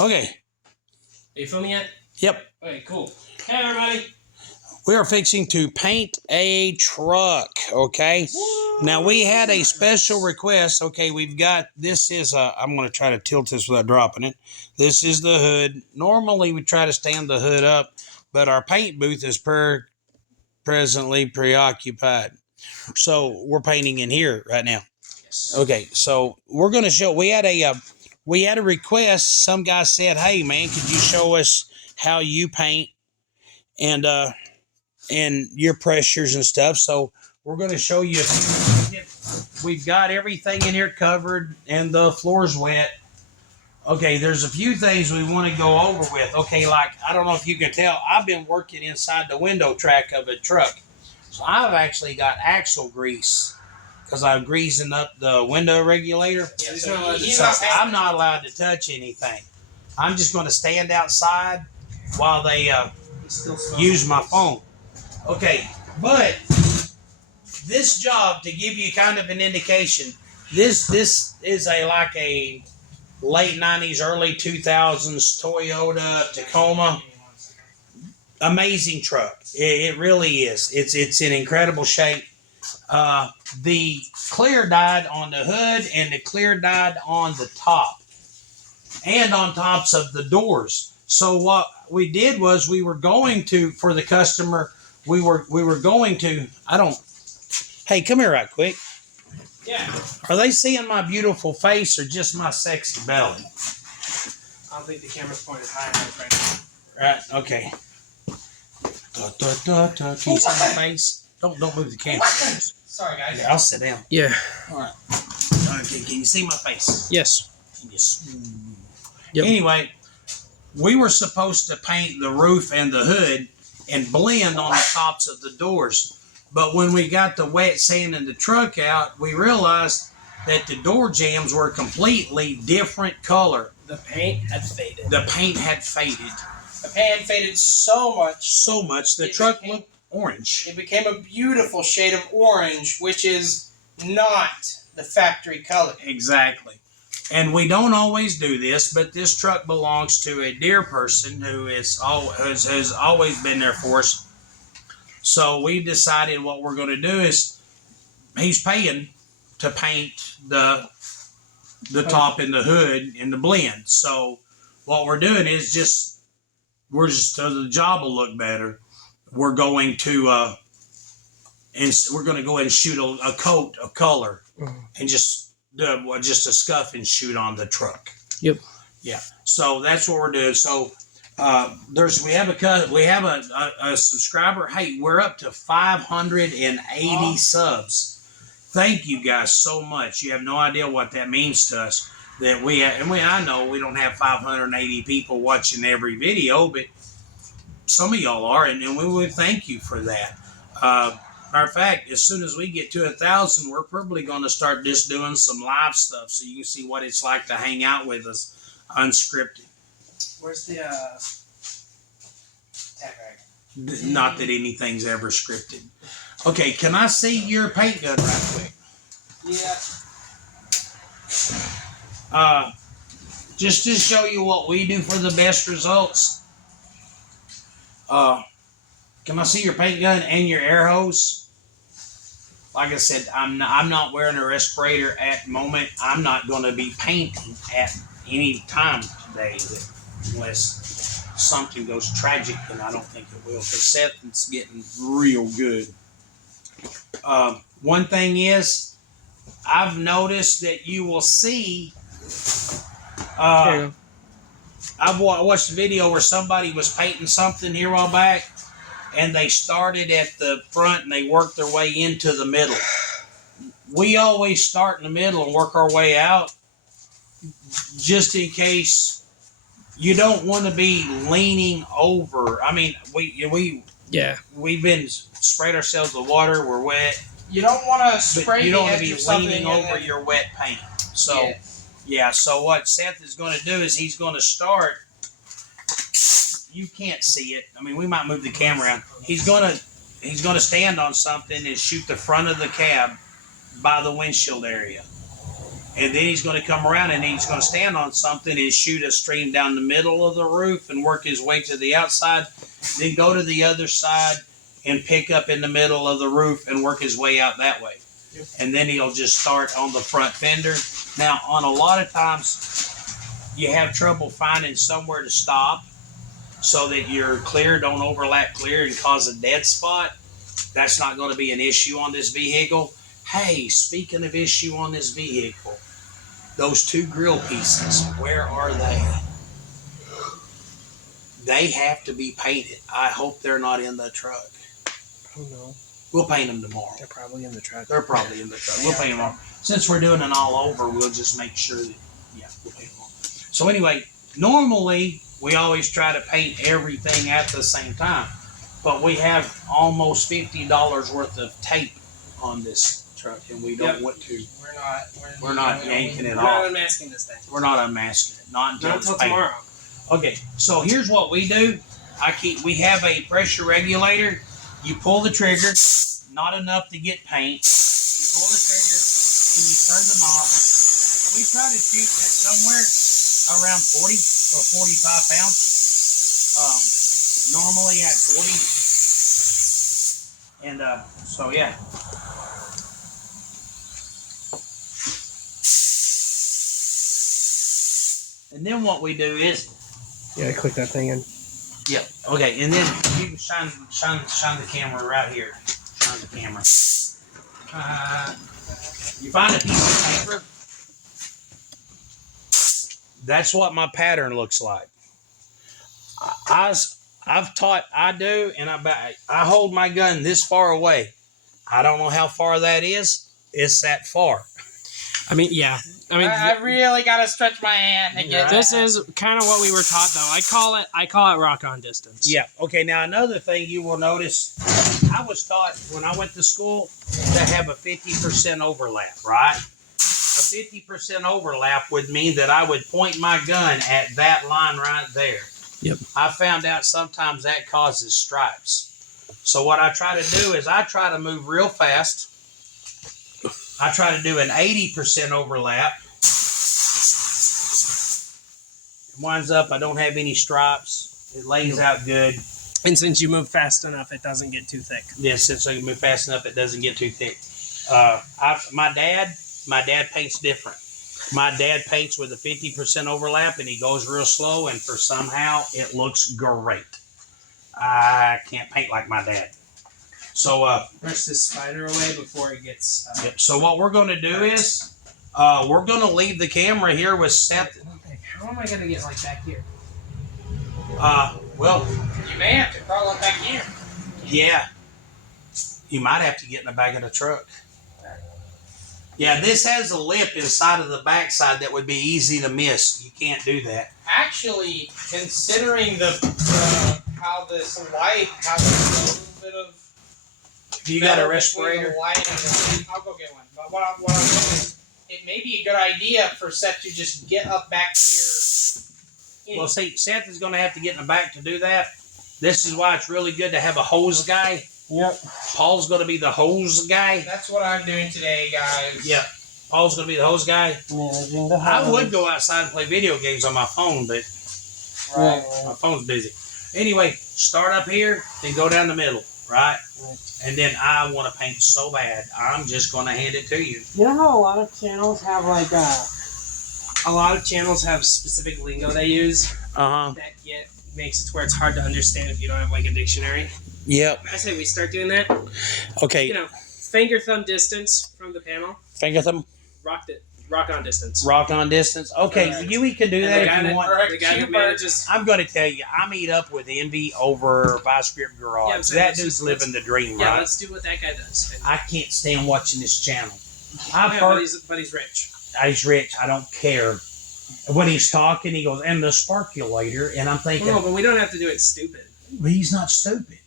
Okay. Are you filming yet? Yep. Okay, cool. Hey, everybody. We are fixing to paint a truck, okay? Woo! Now, we had a special request. Okay, we've got, this is, I'm going to try to tilt this without dropping it. This is the hood. Normally, we try to stand the hood up, but our paint booth is presently preoccupied. So, we're painting in here right now. Yes. Okay, so we're going to show, we had a request. Some guy said, hey, man, could you show us how you paint and your pressures and stuff. So we're going to show you a few. We've got everything in here covered and the floor's wet. Okay, there's a few things we want to go over with. Okay, like, I don't know if you can tell, I've been working inside the window track of a truck. So I've actually got axle grease because I'm greasing up the window regulator. Yeah, so I'm not allowed to touch anything. I'm just going to stand outside while they use my phone. Okay, but this job, to give you kind of an indication, this is like a late 90s, early 2000s Toyota Tacoma. Amazing truck. It really is. It's in incredible shape. The clear dyed on the hood and the clear dyed on the top and on tops of the doors. So what we did was we were going to, for the customer, we were going to, hey, come here right quick. Yeah. Are they seeing my beautiful face or just my sexy belly? I don't think the camera's pointed high enough right now. Right, okay. Can you see my face? Don't move the camera. Sorry, guys. Yeah, I'll sit down. Yeah. All right. Okay, can you see my face? Yes. Yep. Anyway, we were supposed to paint the roof and the hood and blend on the tops of the doors. But when we got the wet sand in the truck out, we realized that the door jambs were a completely different color. The paint had faded. The paint had faded. The paint had faded so much. The truck looked orange. It became a beautiful shade of orange, which is not the factory color. Exactly. And we don't always do this, but this truck belongs to a dear person who has always been there for us. So we decided what we're going to do is he's paying to paint the top and the hood and the blend. So what we're doing is so the job will look better. We're going to go ahead and shoot a coat of color and just a scuff and shoot on the truck. Yep. Yeah. So that's what we're doing. So we have a subscriber. Hey, we're up to 580 subs. Thank you guys so much. You have no idea what that means to us. That I know we don't have 580 people watching every video, but some of y'all are, and we would thank you for that. Matter of fact, as soon as we get to 1,000, we're probably going to start just doing some live stuff so you can see what it's like to hang out with us unscripted. Where's the tag rag? Not that anything's ever scripted. Okay, can I see your paint gun right quick? Yeah. Just to show you what we do for the best results. Can I see your paint gun and your air hose? Like I said, I'm not wearing a respirator at the moment. I'm not going to be painting at any time today, unless something goes tragic, and I don't think it will. Because Seth is getting real good. One thing is, I've noticed that you will see. I watched a video where somebody was painting something here a while back, and they started at the front and they worked their way into the middle. We always start in the middle and work our way out, just in case you don't want to be leaning over. I mean, we've been sprayed ourselves with water. We're wet. You don't want to spray. You don't want to be leaning over your wet paint. So. Yeah, so what Seth is going to do is he's going to start. You can't see it. I mean, we might move the camera around. He's going to stand on something and shoot the front of the cab by the windshield area. And then he's going to come around and he's going to stand on something and shoot a stream down the middle of the roof and work his way to the outside. Then go to the other side and pick up in the middle of the roof and work his way out that way. Yep. And then he'll just start on the front fender. Now, on a lot of times, you have trouble finding somewhere to stop so that your clear don't overlap clear and cause a dead spot. That's not going to be an issue on this vehicle. Hey, speaking of issue on this vehicle, those two grill pieces, where are they? They have to be painted. I hope they're not in the truck. Oh no. We'll paint them tomorrow. They're probably in the truck. They're probably in the truck. We'll paint them tomorrow. Since we're doing it all over, we'll just make sure that, yeah, we'll paint them all. So anyway, normally we always try to paint everything at the same time, but we have almost $50 worth of tape on this truck, and we don't want to. We're not yanking it off. We're not unmasking this thing. We're not unmasking it. Not until tomorrow. Okay, so here's what we do. We have a pressure regulator. You pull the trigger, not enough to get paint. You pull the trigger and you turn the knob. We try to shoot at somewhere around 40 or 45 pounds. Normally at 40. And so yeah. And then what we do is, yeah, click that thing in. Yep. Okay, and then you can shine the camera right here. Shine the camera. You find a piece of paper. That's what my pattern looks like. I've taught. I do, and I hold my gun this far away. I don't know how far that is. It's that far. I mean, yeah. I really gotta stretch my hand to get. This is kind of what we were taught, though. I call it rock on distance. Yeah. Okay. Now another thing you will notice, I was taught when I went to school to have a 50% overlap. Right. A 50% overlap would mean that I would point my gun at that line right there. Yep. I found out sometimes that causes stripes. So what I try to do is I try to move real fast. I try to do an 80% overlap. It winds up, I don't have any stripes. It lays out good. And since you move fast enough, it doesn't get too thick. Yeah, since I can move fast enough, it doesn't get too thick. My dad paints different. My dad paints with a 50% overlap, and he goes real slow, and for somehow it looks great. I can't paint like my dad. So brush this spider away before it gets. Yep. So what we're going to do is we're going to leave the camera here with Seth. How am I going to get like back here? Well, you may have to crawl up back here. Yeah, you might have to get in the back of the truck. Yeah, this has a lip inside of the backside that would be easy to miss. You can't do that. Actually, considering how this light has a little bit of. You got a respirator? I'll go get one. But what I'm doing is, it may be a good idea for Seth to just get up back here. Well, see, Seth is going to have to get in the back to do that. This is why it's really good to have a hose guy. Yep. Paul's going to be the hose guy. That's what I'm doing today, guys. Yeah. Paul's going to be the hose guy. Managing the hose. I would go outside and play video games on my phone, but my phone's busy. Anyway, start up here, then go down the middle, right? And then I want to paint so bad, I'm just going to hand it to you. You know how a lot of channels have specific lingo they use? Uh-huh. That makes it to where it's hard to understand if you don't have like a dictionary. Yep. I say we start doing that. Okay. You know, finger thumb distance from the panel. Finger thumb. Rock on distance. Rock on distance. Okay, right. You can do that if you want. The guy who manages. I'm going to tell you, I meet up with Envy over Vice Grip Garage. That dude's living the dream, yeah, right? let's do what that guy does. I can't stand watching this channel. But he's rich. He's rich. I don't care. When he's talking, he goes, and the sparkulator, and I'm thinking. No, but we don't have to do it stupid. He's not stupid.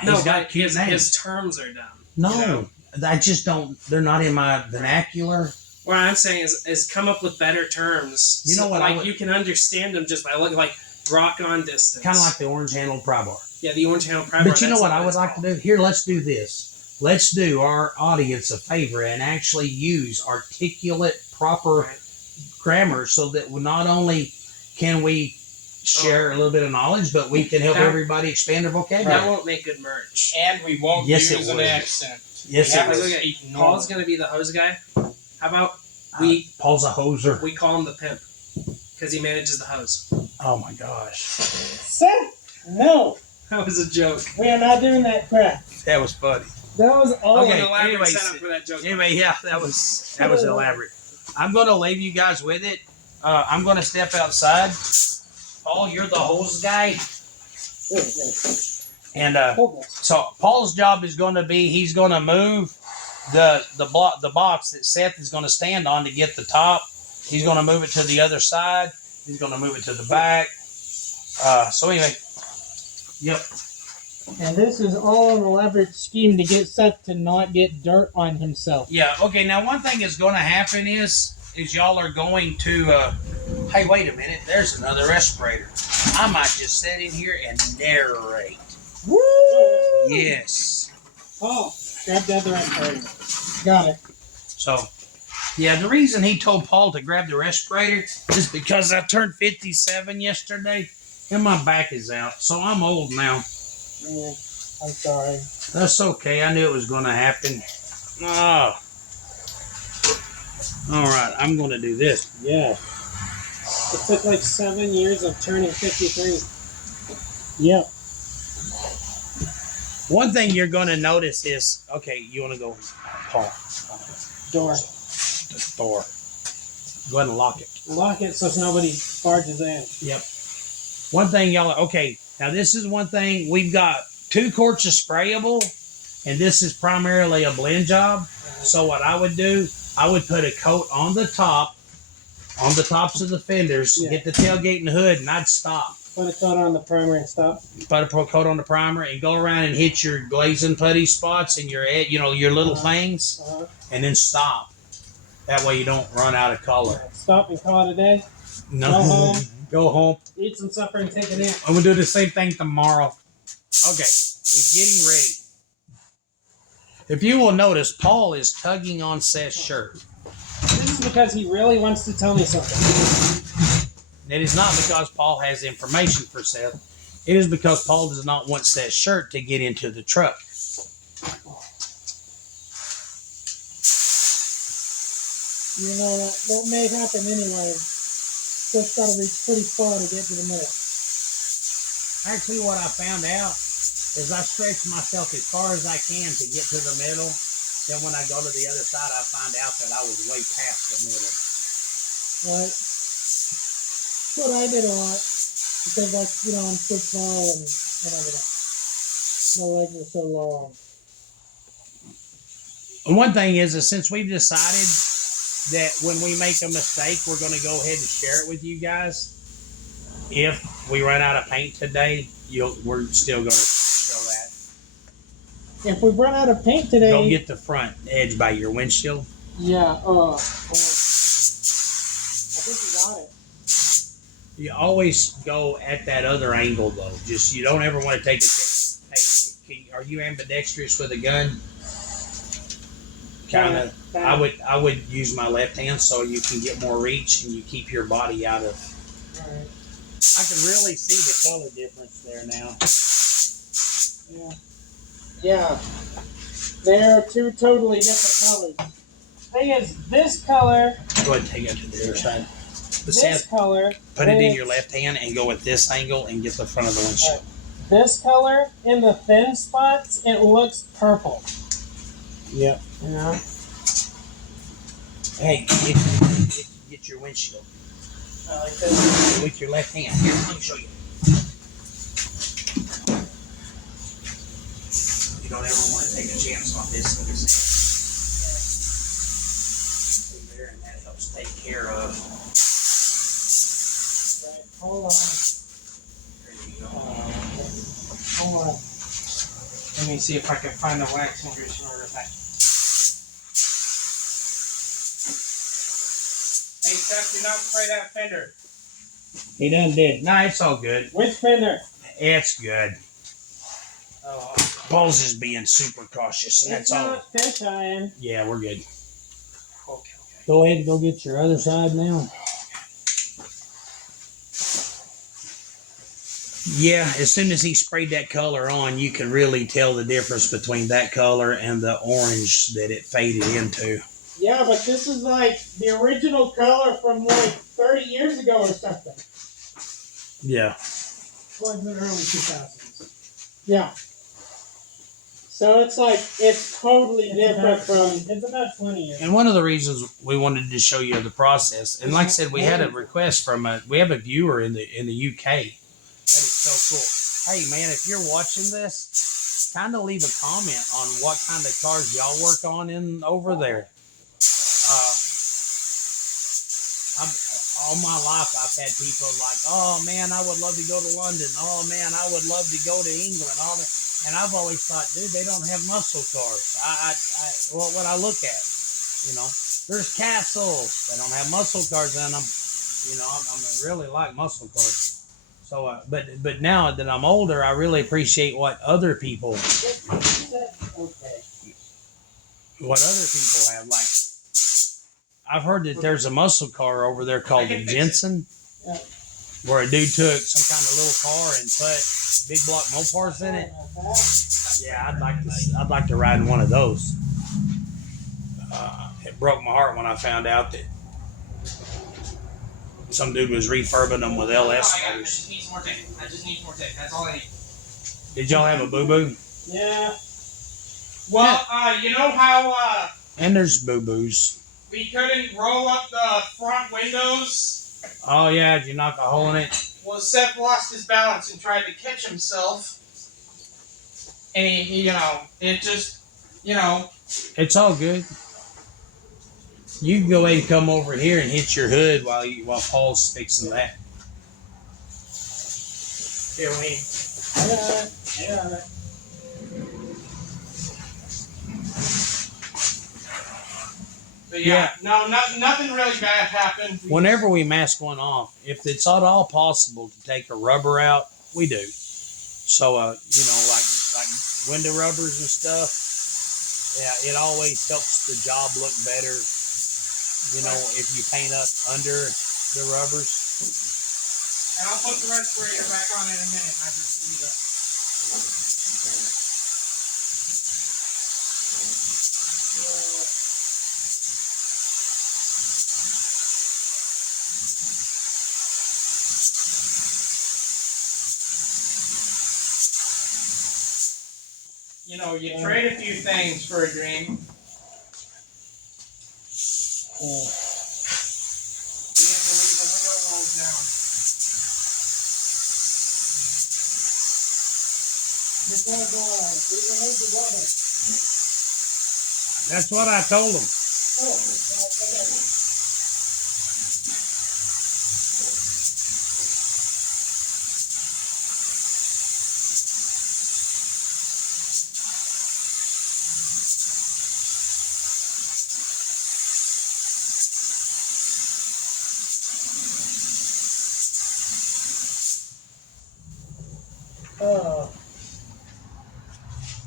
He's got his terms are dumb. No, you know? I just don't. They're not in my vernacular. What I'm saying is come up with better terms. You know what? Like you can understand them just by looking like rock on distance. Kind of like the orange handled pry bar. Yeah, the orange handled pry bar. But you know what I would like to do? Here, let's do this. let's do our audience a favor and actually use articulate, proper grammar so that not only can we share a little bit of knowledge, but we can help everybody expand their vocabulary. That won't make good merch. And we won't Yes, use it an would. accent. Yes, We it have to would. speak normal. Paul's gonna be the hose guy. How about we Paul's a hoser. we call him the pimp because he manages the hose. Oh my gosh, Seth, no, That was a joke. we are not doing that crap. that was funny. That was all. Okay, An elaborate anyways, setup for that joke. Anyway, yeah, that was elaborate. I'm gonna leave you guys with it. I'm gonna step outside. Paul, you're the hose guy, and Hold this. so Paul's job is going to be he's going to move the box that Seth is going to stand on to get the top. He's going to move it to the other side. He's going to move it to the back. So anyway, yep. And this is all an elaborate scheme to get Seth to not get dirt on himself. Yeah. Okay. Now, one thing that's going to happen is y'all are going to. Hey, wait a minute. There's another respirator. I might just sit in here and narrate. Woo! Yes. Oh, grab the other respirator. Got it. So, yeah, the reason he told Paul to grab the respirator is because I turned 57 yesterday and my back is out. So I'm old now. Yeah, I'm sorry. That's okay. I knew it was going to happen. Oh. All right. I'm going to do this. Yeah. It took like 7 years of turning 53. Yep. One thing you're going to notice is, okay, you want to go, Paul, Door. the door. Go ahead and lock it. Lock it so nobody barges in. Yep. One thing, y'all, okay, now this is one thing. We've got 2 quarts of sprayable, and this is primarily a blend job. So what I would do, I would put a coat on the top, on the tops of the fenders, Yeah. get the tailgate and the hood, and I'd stop. Put a coat on the primer and stop. Put a coat on the primer and go around and hit your glazing putty spots and your, your little things, Uh-huh. and then stop. That way you don't run out of color. Stop and call it a day. No. Go home. Go home. Eat some supper and take a nap. I'm gonna do the same thing tomorrow. Okay, he's getting ready. If you will notice, Paul is tugging on Seth's shirt. This is because he really wants to tell me something. It is not because Paul has information for Seth. It is because Paul does not want Seth's shirt to get into the truck. You know, that may happen anyway. Just got to reach pretty far to get to the middle. Actually, what I found out is I stretch myself as far as I can to get to the middle. Then when I go to the other side, I find out that I was way past the middle. Right? That's what I did a lot. Because, like, you know, I'm so tall and everything. My legs are so long. And one thing is since we've decided that when we make a mistake, we're going to go ahead and share it with you guys. If we run out of paint today, we're still going to show that. If we run out of paint today... Go get the front edge by your windshield. Yeah, I think we got it. You always go at that other angle, though. Just you don't ever want to take a. Are you ambidextrous with a gun? Kind of. I would use my left hand so you can get more reach and you keep your body out of. Alright. I can really see the color difference there now. Yeah. They're 2 totally different colors. Thing is, this color, Go ahead and take it to the other side. But this Seth, color, put it in your left hand and go with this angle and get the front of the windshield. this color, in the thin spots, it looks purple. Yep. You know? Hey, get your windshield I like this. with your left hand. Here, let me show you. You don't ever want to take a chance on this. There, and that helps take care of. Right, hold on. There you go. Hold on. Let me see if I can find the wax fingers or everything. Hey, Chuck, do not spray that fender. He done did. Nah, it's all good. Which fender? It's good. Oh, Paul's just being super cautious, and It's that's all. not fish eyeing. Yeah, we're good. Okay. Go ahead and go get your other side now. Yeah, as soon as he sprayed that color on, you can really tell the difference between that color and the orange that it faded into. Yeah, but this is like the original color from like 30 years ago or something. Yeah. Well, in the early 2000s. Yeah. So it's like, it's totally different from. It's about 20 years. And one of the reasons we wanted to show you the process, and like I said, we had a request from we have a viewer in the UK. That is so cool. Hey man, if you're watching this, kind of leave a comment on what kind of cars y'all work on in over there. I'm, all my life I've had people like, oh man, I would love to go to London. Oh man, I would love to go to England. All that. And I've always thought, dude, they don't have muscle cars. Well, what I look at, you know, there's castles. They don't have muscle cars in them. You know, I really like muscle cars. So, but now that I'm older, I really appreciate what other people have. Like, I've heard that there's a muscle car over there called the Jensen, where a dude took some kind of little car and put big block Mopars in it. Yeah, I'd like to ride in one of those. It broke my heart when I found out that some dude was refurbing them with LS I motors. just need some more tape. That's all I need. Did y'all have a boo-boo? Yeah. Well, you know how And there's boo-boos. we couldn't roll up the front windows? Oh yeah, did you knock a hole in it? Well, Seth lost his balance and tried to catch himself. And he it just, It's all good. You can go ahead and come over here and hit your hood while Paul's fixing that. here, we. Yeah. But yeah, no, nothing really bad happened. Whenever we mask one off, if it's at all possible to take a rubber out, we do. So, like window rubbers and stuff, yeah, it always helps the job look better. You know, if you paint up under the rubbers. And I'll put the respirator back on in a minute. I just need to. You trade a few things for a dream. We have to leave the window rolls down. Because we removed the rubber. That's what I told them. Oh, okay. Oh,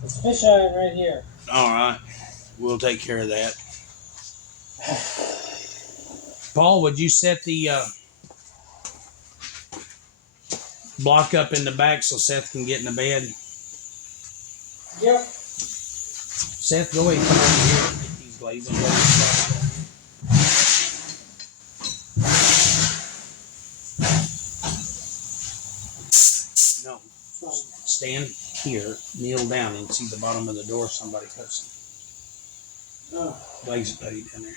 it's fish eye right here. All right, we'll take care of that. Paul, would you set the block up in the back so Seth can get in the bed? Yep. Seth, go ahead and come over here and get these glazing bolts. No. Stand here, kneel down, and see the bottom of the door somebody puts glaze putty in there.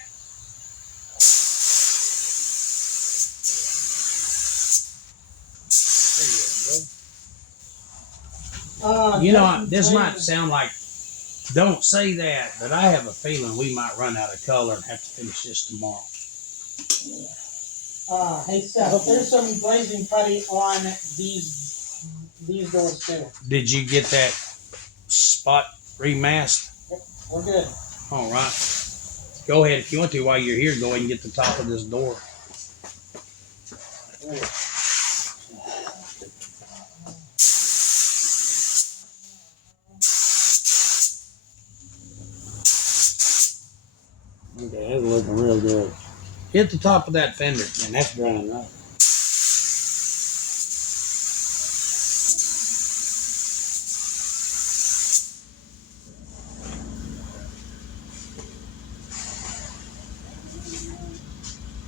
There you go. This might sound like, don't say that, but I have a feeling we might run out of color and have to finish this tomorrow. Hey Seth, there's some glazing putty on these doors too. Did you get that spot remasked? Yep, we're good. All right. Go ahead if you want to. While you're here, go ahead and get the top of this door. looking real good. Hit the top of that fender. And that's drying right.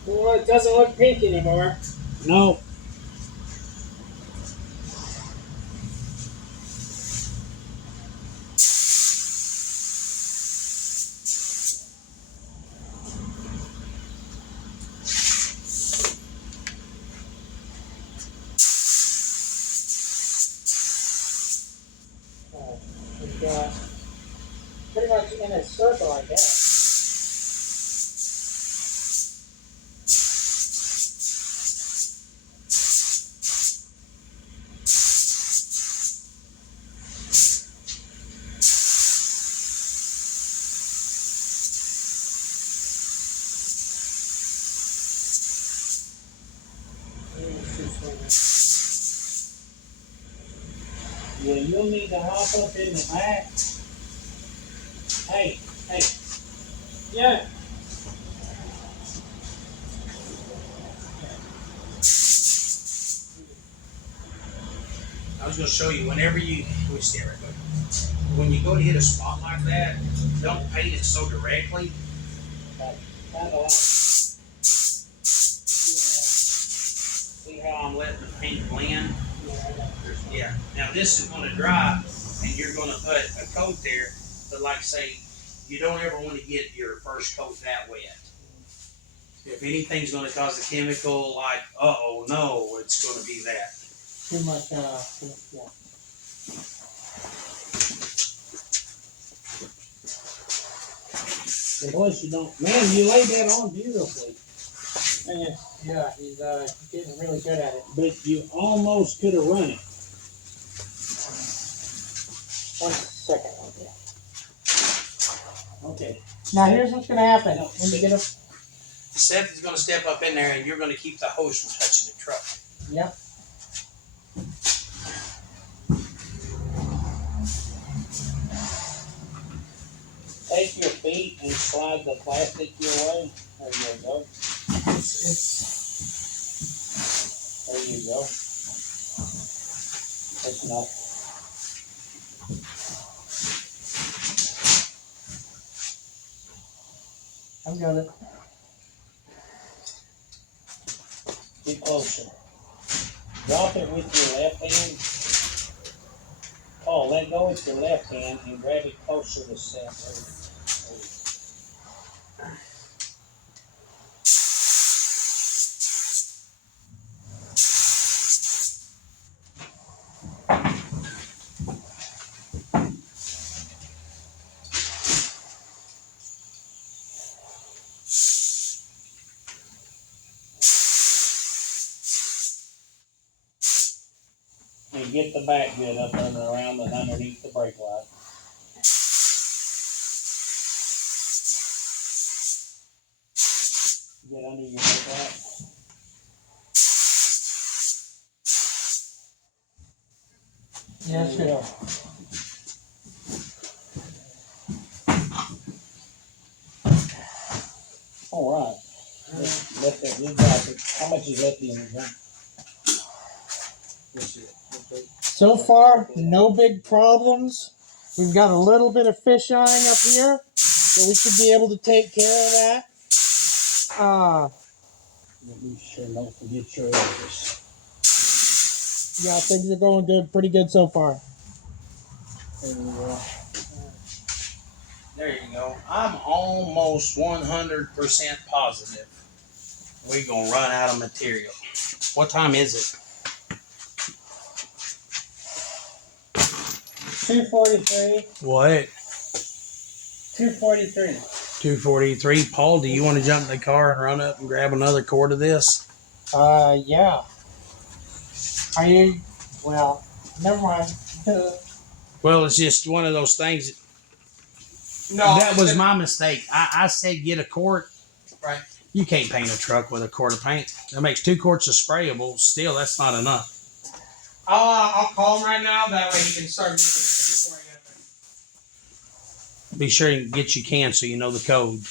Well, it doesn't look pink anymore. No. We've got pretty much in a circle, I guess. Yeah, you'll need to hop up in the back. Hey. Yeah. I was going to show you, whenever you, let me stay right quick. When you go to hit a spot like that, don't paint it so directly. Kind of like. See how I'm letting the paint blend? Yeah. Now this is going to dry, and you're going to put a coat there, but like say, you don't ever want to get your first coat that wet. If anything's going to cause a chemical, like, uh-oh, no, it's going to be that. Too much, yeah. And plus you don't. Man, you laid that on beautifully. Yeah, he's getting really good at it. But you almost could have run it. 1 second. Okay. Now here's what's gonna happen when you get up. Seth is going to step up in there, and you're going to keep the hose from touching the truck. Yep. Take your feet and slide the plastic your way. There you go. There you go. That's enough. I've got it. Get closer. Drop it with your left hand. Oh, let go with your left hand and grab it closer to Seth. And get the back good up and around and underneath the brake light. Get under your brake light. Yes, sir. All right. Let that good drop it. How much is left in the drink? So far, no big problems. We've got a little bit of fish eyeing up here, so we should be able to take care of that. Be sure don't forget your edges. Yeah, things are going good, pretty good so far. There you go. There you go. I'm almost 100% positive we're going to run out of material. What time is it? 243. What? 243. 2:43. Paul, do you want to jump in the car and run up and grab another quart of this? Yeah. Are you? Well, never mind. Well, it's just one of those things. No, That was my mistake. I said get a quart. Right. You can't paint a truck with a quart of paint. That makes 2 quarts of sprayable. Still, that's not enough. I'll call him right now. That way he can start making it before I get there. Be sure and get your can so you know the code.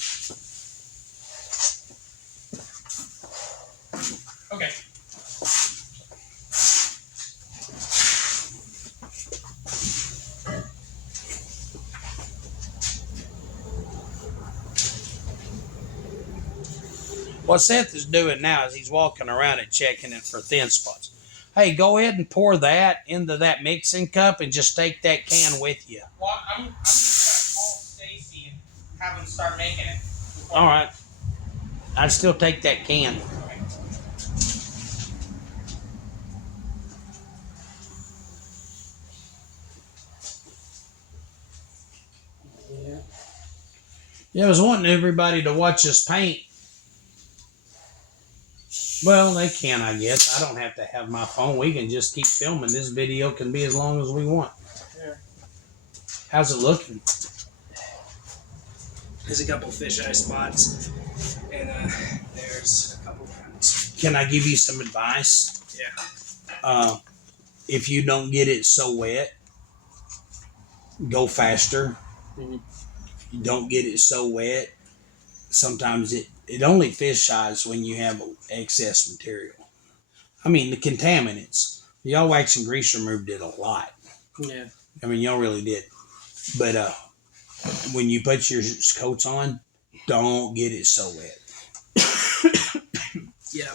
What Seth is doing now is he's walking around and checking it for thin spots. Hey, go ahead and pour that into that mixing cup and just take that can with you. Well, I'm just gonna call Stacy and have him start making it. All right. I'd still take that can. Yeah. Yeah, I was wanting everybody to watch us paint. Well, they can, I guess. I don't have to have my phone. We can just keep filming. This video can be as long as we want. Here. How's it looking? There's a couple fisheye spots, and there's a couple rounds. Can I give you some advice? Yeah. If you don't get it so wet, go faster. Mhm. You don't get it so wet. Sometimes it only fisheyes when you have excess material. I mean, the contaminants. Y'all wax and grease removed it a lot. Yeah. I mean, y'all really did. But when you put your coats on, don't get it so wet. Yeah.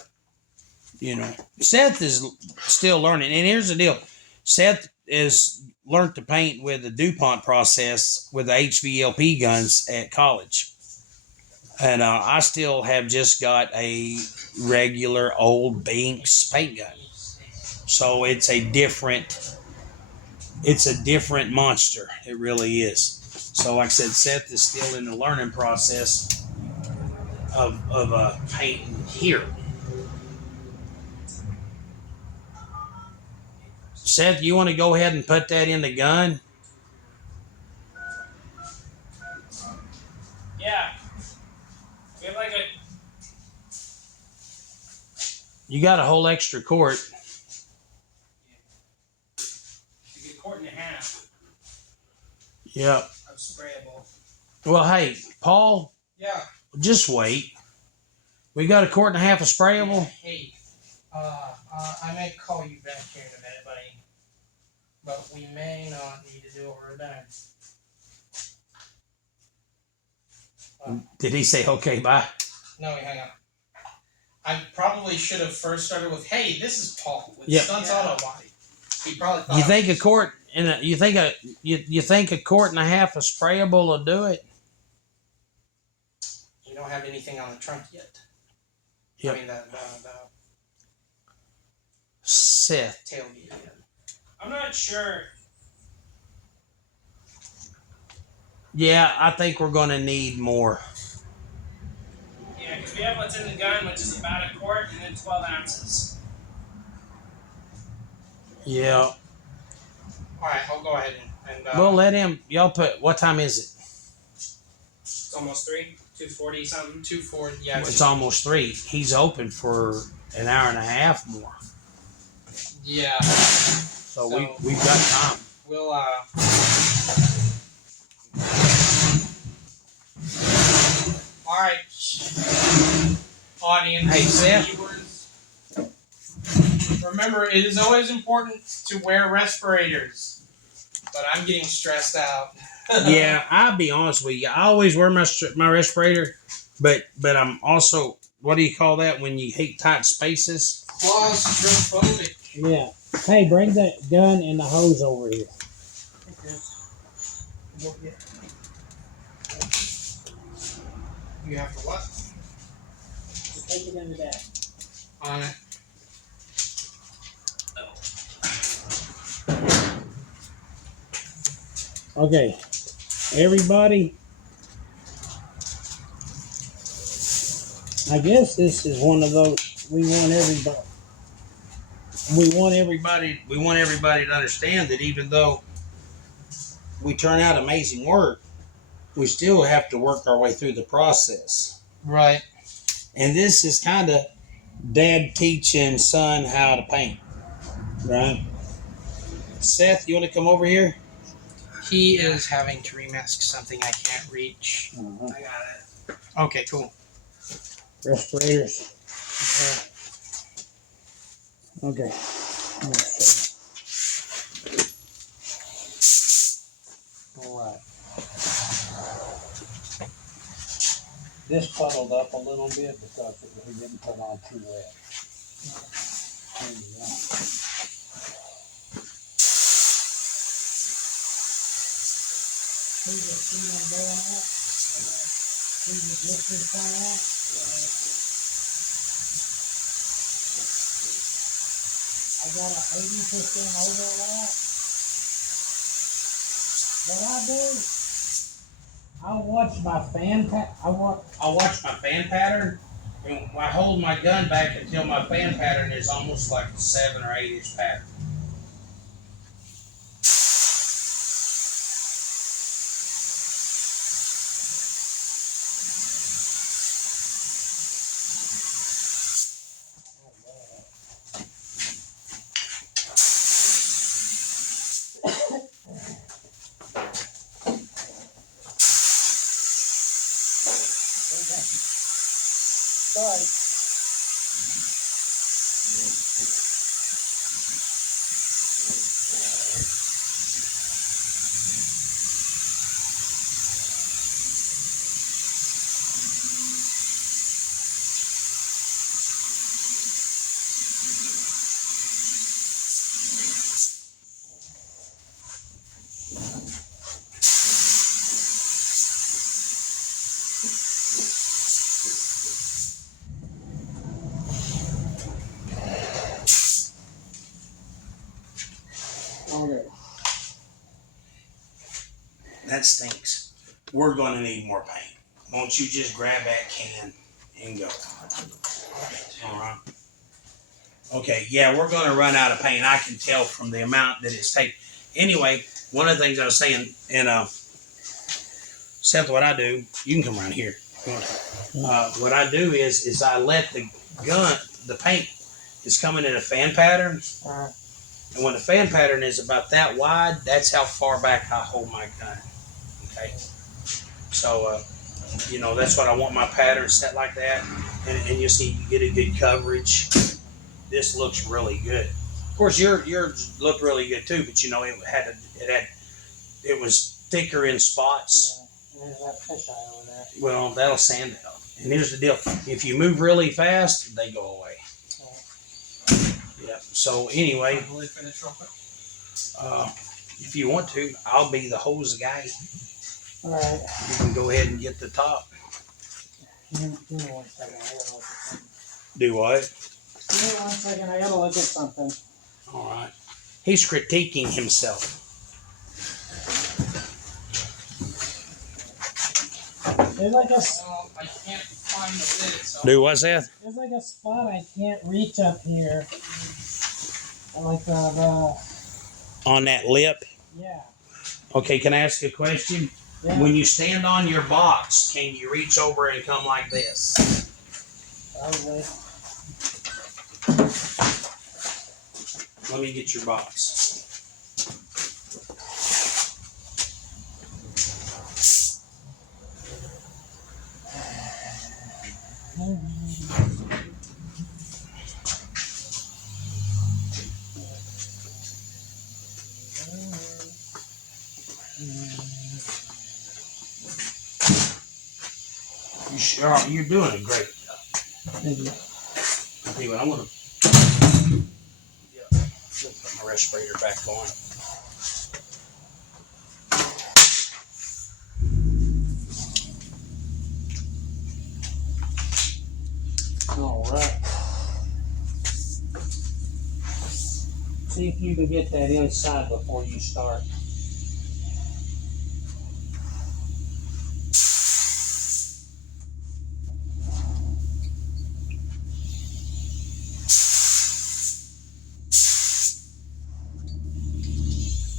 You know, Seth is still learning. And here's the deal. Seth is learned to paint with the DuPont process with the HVLP guns at college. And I still have just got a regular old Binks paint gun. So it's a different monster. It really is. So like I said, Seth is still in the learning process of painting here. Seth, you want to go ahead and put that in the gun? Yeah. We have like a. You got a whole extra quart. You get a quart and a half Yep. of sprayable. Well, hey, Paul, Yeah. just wait. We got a quart and a half of sprayable. Hey, I may call you back here in a minute, buddy. But we may not need to do it over there. Did he say okay? Bye. No, hang on. I probably should have first started with, "Hey, this is Paul with Yeah. Stunts Auto Body." He probably thought. You think a quart and you think a quart and a half of sprayable will do it? You don't have anything on the trunk yet. Yep. I mean the Seth. tailgate yet. I'm not sure. Yeah, I think we're gonna need more. Yeah, because we have what's in the gun, which is about a quart and then 12 ounces. Yeah. All right, I'll go ahead and Well, let him. Y'all put. What time is it? it's almost 3, 2:40 something, 2:40. Yeah, It's almost 3. He's open for an hour and a half more. yeah. So we've got time. We'll All right, audience. Hey, Seth. Viewers. Remember, it is always important to wear respirators. But I'm getting stressed out. Yeah, I'll be honest with you. I always wear my respirator, but I'm also, what do you call that when you hate tight spaces? Claustrophobic. Yeah. Hey, bring that gun and the hose over here. You have to what? Just take it into that. On it. Okay. Everybody. I guess this is one of those we want everybody. We want everybody to understand that even though we turn out amazing work, we still have to work our way through the process. Right. And this is kind of dad teaching son how to paint, right? Seth, you want to come over here? He is having to remask something I can't reach. Uh-huh. I got it. Okay, cool. Respirators. Okay. All right. This puddled up a little bit because we didn't put on too wet. There you go. See the seed on going out? See the blisters coming out? I got an 80% overlap. What I do, I watch my fan I'll watch my fan pattern, and I hold my gun back until my fan pattern is almost like a 7 or 8 inch pattern. Sorry. Okay. That stinks. We're gonna need more paint. Won't you just grab that can and go? All right. Okay, yeah, we're gonna run out of paint. I can tell from the amount that it's taken. Anyway, one of the things I was saying, and Seth, what I do, you can come around here. What I do is I let the paint is coming in a fan pattern. And when the fan pattern is about that wide, that's how far back I hold my gun. Okay. So, that's what I want my pattern set like that. And you see, you get a good coverage. This looks really good. Of course, yours looked really good too, but it was thicker in spots. Yeah, there's that fisheye over there. Well, that'll sand it out. And here's the deal: if you move really fast, they go away. Yeah. So anyway, if you want to, I'll be the hose guy. All right. You can go ahead and get the top. Give me 1 second. I gotta look at something. Do what? Give me 1 second. I gotta look at something. All right. He's critiquing himself. There's like a. I can't find the lid. So. Do what, Seth? There's like a spot I can't reach up here. Like the On that lip? yeah. Okay, can I ask you a question? Yeah. When you stand on your box, can you reach over and come like this? Probably. Let me get your box. You're doing a great job. Thank you. Okay, but I'm gonna put my respirator back on. All right. See if you can get that inside before you start.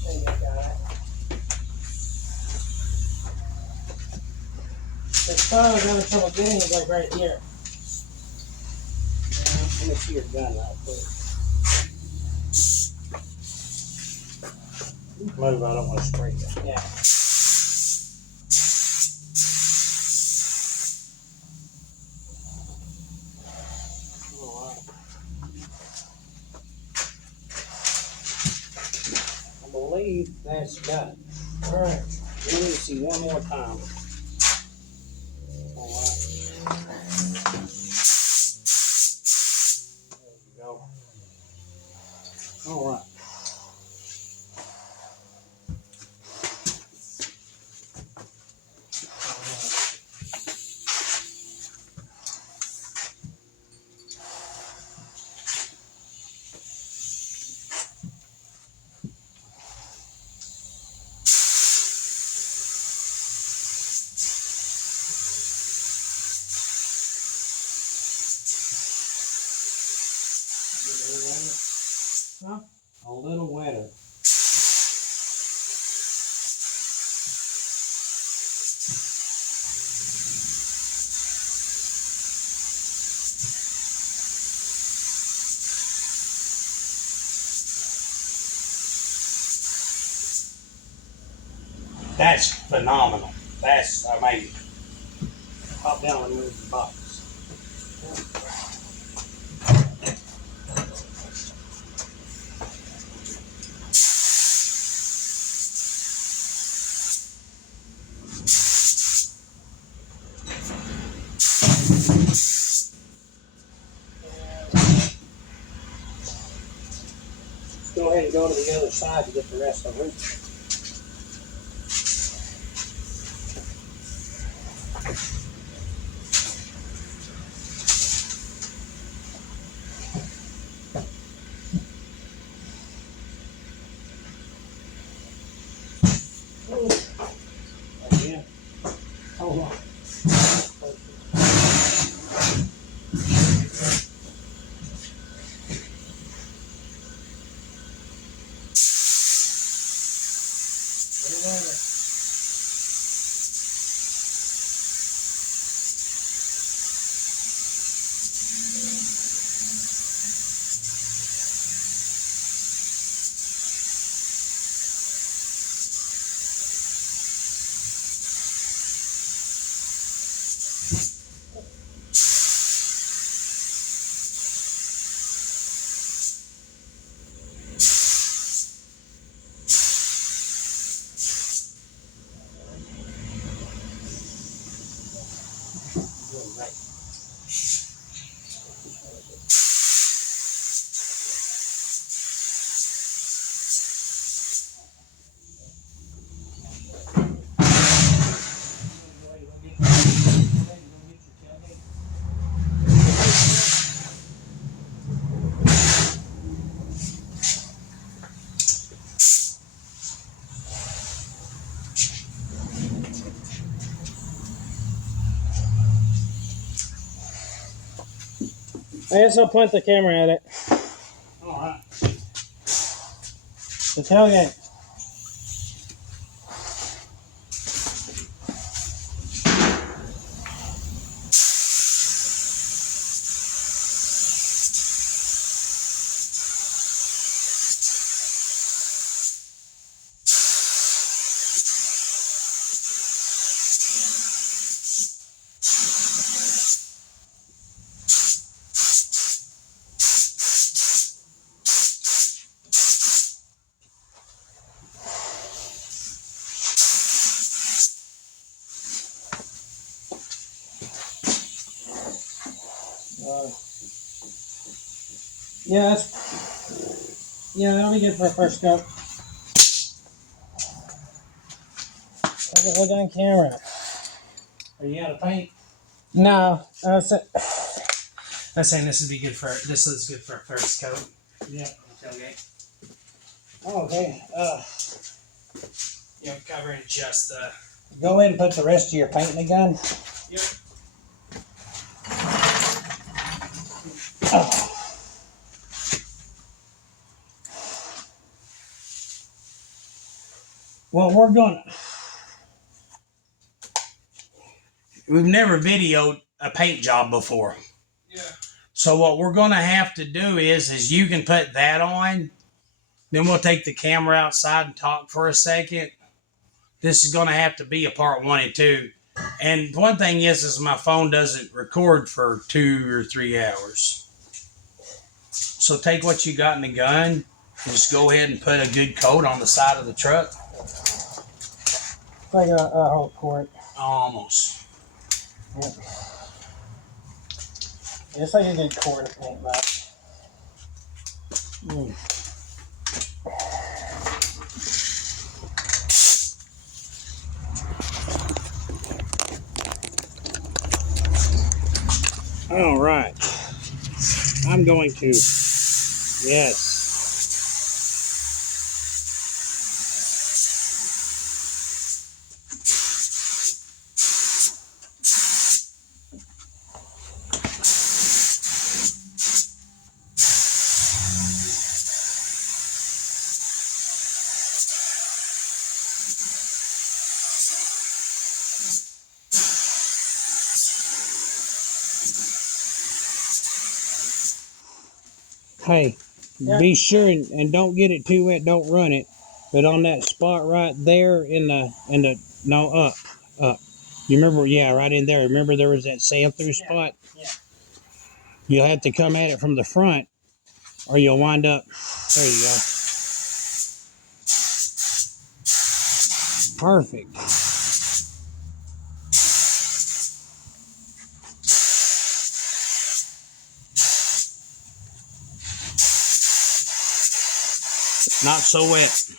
There you go. The spot I was having trouble getting is like right here. Let me see your gun real quick. Move, I don't want to spray you. Yeah. I believe that's got it. All right. Let me see one more time. All right. All right. Huh? A little wetter. That's phenomenal. That's amazing. Pop down and move the box. Go ahead and go to the other side to get the rest of the roof. Again. Hold on. I guess I'll point the camera at it. All right. The tailgate. That'll be good for a first go. Look on camera. Are you out of paint? No, I'm saying this would be good for this is good for a first coat. yeah. Tailgate. Oh, okay. Covering just the. Go ahead and put the rest of your paint in the gun. Yep. Oh. Well, we're going. We've never videoed a paint job before. Yeah. So what we're gonna have to do is you can put that on, then we'll take the camera outside and talk for a second. This is gonna have to be a part 1 and 2. And one thing is my phone doesn't record for 2 or 3 hours. So take what you got in the gun and just go ahead and put a good coat on the side of the truck. Like a whole quart. Almost. Yep. It's like a good quart of paint, but. All right. I'm going to, yes. Hey, Yeah. be sure and don't get it too wet. Don't run it, but on that spot right there no, up. You remember? Yeah, right in there. Remember there was that sail through spot. Yeah. You'll have to come at it from the front, or you'll wind up. There you go. Perfect. Not so wet.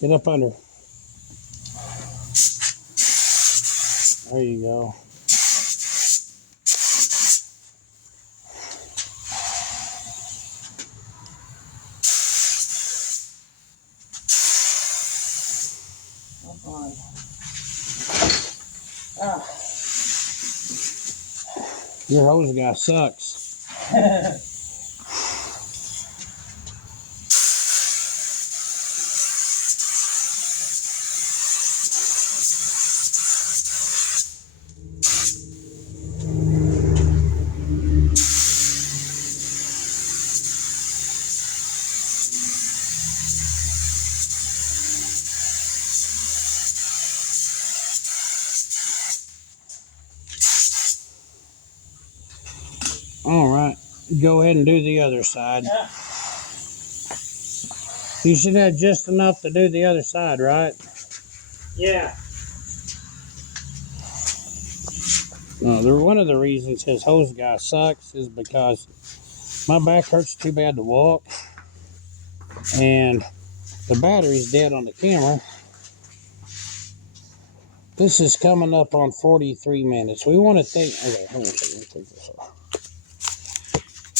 Get up under. There you go. Your hose guy sucks. All right, go ahead and do the other side. Yeah. You should have just enough to do the other side, right? Yeah. One of the reasons his hose guy sucks is because my back hurts too bad to walk, and the battery's dead on the camera. This is coming up on 43 minutes. We want to think. Okay, hold on a second. Let me take this off.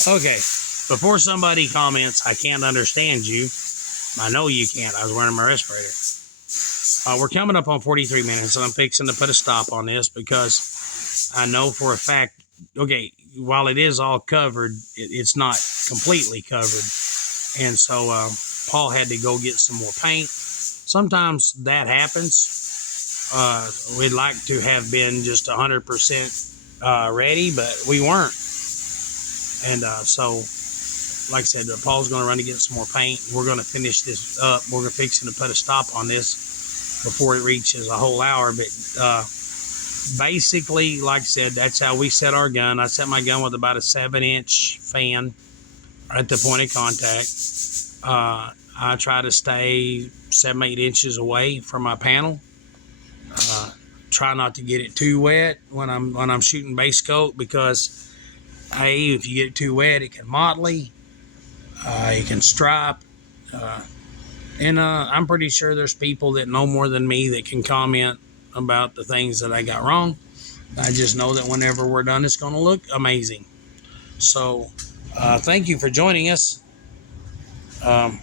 Okay, before somebody comments, I can't understand you. I know you can't. I was wearing my respirator. We're coming up on 43 minutes, and I'm fixing to put a stop on this because I know for a fact, okay, while it is all covered, it's not completely covered. And so Paul had to go get some more paint. Sometimes that happens. We'd like to have been just 100% ready, but we weren't. And so, like I said, Paul's going to run to get some more paint. We're going to finish this up. We're going to fix to put a stop on this before it reaches a whole hour. But basically, like I said, that's how we set our gun. I set my gun with about a 7-inch fan at the point of contact. I try to stay 7-8 inches away from my panel. Try not to get it too wet when I'm shooting base coat because, hey, if you get it too wet, it can motley, it can stripe, and I'm pretty sure there's people that know more than me that can comment about the things that I got wrong. I just know that whenever we're done, it's going to look amazing. So, thank you for joining us. Like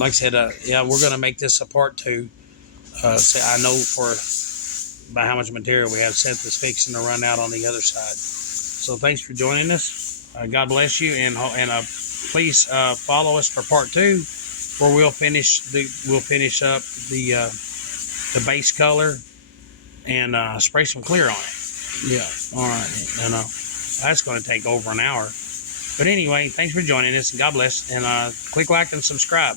I said, yeah, we're going to make this a part 2. So I know by how much material we have, Seth is fixing to run out on the other side. So thanks for joining us. God bless you, and please follow us for part 2, where we'll finish up the base color and spray some clear on it. Yeah, all right, and that's going to take over an hour. But anyway, thanks for joining us, and God bless. And click like and subscribe.